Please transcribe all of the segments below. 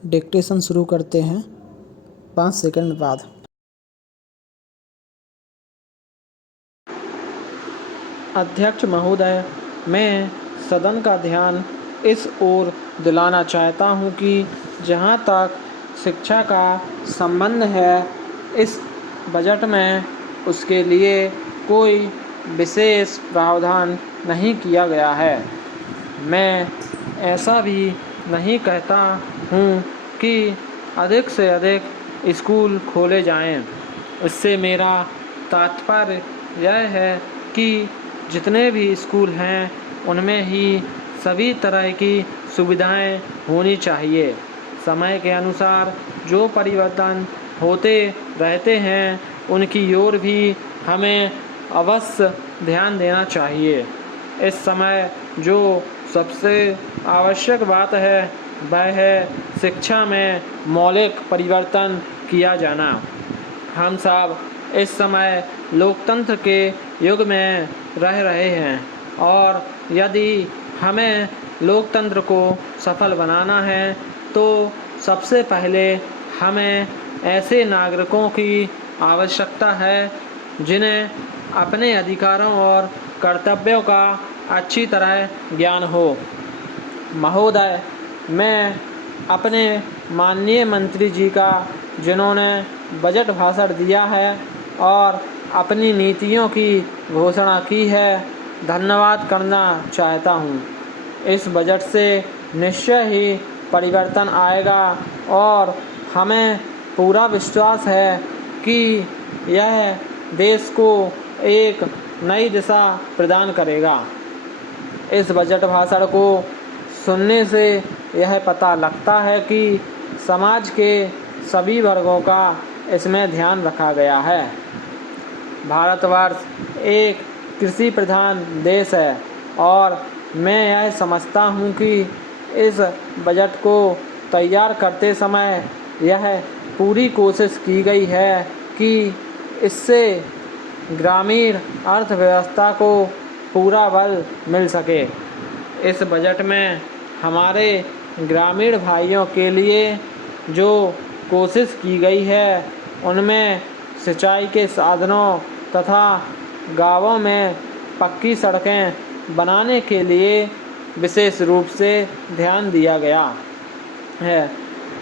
Dictation शुरू करते हैं 5 सेकंड बाद। अध्यक्ष महोदय, मैं सदन का ध्यान इस ओर दिलाना चाहता हूं कि जहां तक शिक्षा का संबंध है, इस बजट में उसके लिए कोई विशेष प्रावधान नहीं किया गया है। मैं ऐसा भी नहीं कहता हूं कि अधिक से अधिक स्कूल खोले जाएं। इससे मेरा तात्पर्य यह है कि जितने भी स्कूल हैं उनमें ही सभी तरह की सुविधाएं होनी चाहिए। समय के अनुसार जो परिवर्तन होते रहते हैं उनकी ओर भी हमें अवश्य ध्यान देना चाहिए। इस समय जो सबसे आवश्यक बात है वह है शिक्षा में मौलिक परिवर्तन किया जाना। हम सब इस समय लोकतंत्र के युग में रह रहे हैं और यदि हमें लोकतंत्र को सफल बनाना है तो सबसे पहले हमें ऐसे नागरिकों की आवश्यकता है जिन्हें अपने अधिकारों और कर्तव्यों का अच्छी तरह ज्ञान हो। महोदय, मैं अपने माननीय मंत्री जी का, जिन्होंने बजट भाषण दिया है और अपनी नीतियों की घोषणा की है, धन्यवाद करना चाहता हूँ। इस बजट से निश्चय ही परिवर्तन आएगा और हमें पूरा विश्वास है कि यह देश को एक नई दिशा प्रदान करेगा। इस बजट भाषण को सुनने से यह पता लगता है कि समाज के सभी वर्गों का इसमें ध्यान रखा गया है। भारतवर्ष एक कृषि प्रधान देश है और मैं यह समझता हूँ कि इस बजट को तैयार करते समय यह पूरी कोशिश की गई है कि इससे ग्रामीण अर्थव्यवस्था को पूरा बल मिल सके। इस बजट में हमारे ग्रामीण भाइयों के लिए जो कोशिश की गई है उनमें सिंचाई के साधनों तथा गांवों में पक्की सड़कें बनाने के लिए विशेष रूप से ध्यान दिया गया है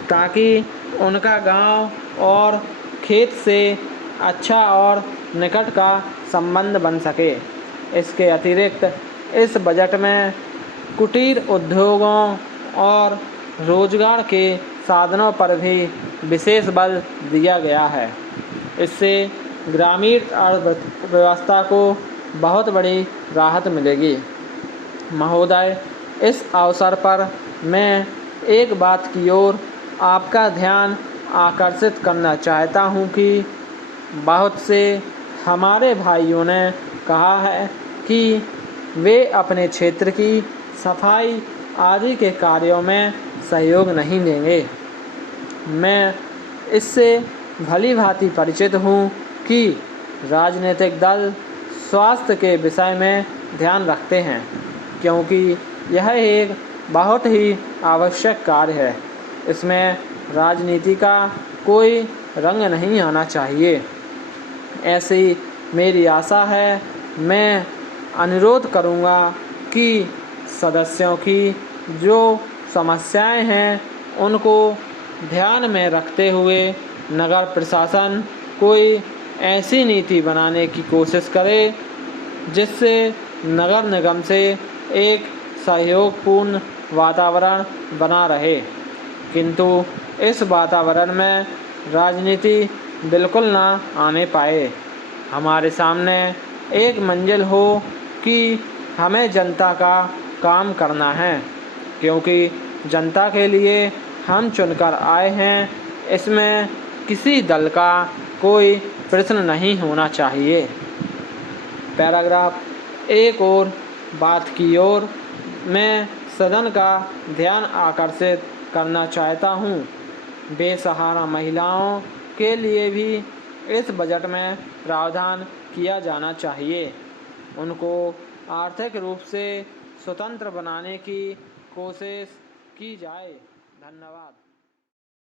ताकि उनका गांव और खेत से अच्छा और निकट का संबंध बन सके। इसके अतिरिक्त इस बजट में कुटीर उद्योगों और रोजगार के साधनों पर भी विशेष बल दिया गया है। इससे ग्रामीण अर्थव्यवस्था को बहुत बड़ी राहत मिलेगी। महोदय, इस अवसर पर मैं एक बात की ओर आपका ध्यान आकर्षित करना चाहता हूं कि बहुत से हमारे भाइयों ने कहा है कि वे अपने क्षेत्र की सफाई आदि के कार्यों में सहयोग नहीं देंगे। मैं इससे भली भांति परिचित हूँ कि राजनीतिक दल स्वास्थ्य के विषय में ध्यान रखते हैं क्योंकि यह एक बहुत ही आवश्यक कार्य है। इसमें राजनीति का कोई रंग नहीं आना चाहिए, ऐसी मेरी आशा है। मैं अनुरोध करूँगा कि सदस्यों की जो समस्याएं हैं उनको ध्यान में रखते हुए नगर प्रशासन कोई ऐसी नीति बनाने की कोशिश करे जिससे नगर निगम से एक सहयोगपूर्ण वातावरण बना रहे, किंतु इस वातावरण में राजनीति बिल्कुल ना आने पाए। हमारे सामने एक मंजिल हो कि हमें जनता का काम करना है क्योंकि जनता के लिए हम चुनकर आए हैं। इसमें किसी दल का कोई प्रश्न नहीं होना चाहिए। पैराग्राफ एक और बात की ओर मैं सदन का ध्यान आकर्षित करना चाहता हूँ। बेसहारा महिलाओं के लिए भी इस बजट में प्रावधान किया जाना चाहिए। उनको आर्थिक रूप से स्वतंत्र बनाने की कोशिश की जाए। धन्यवाद।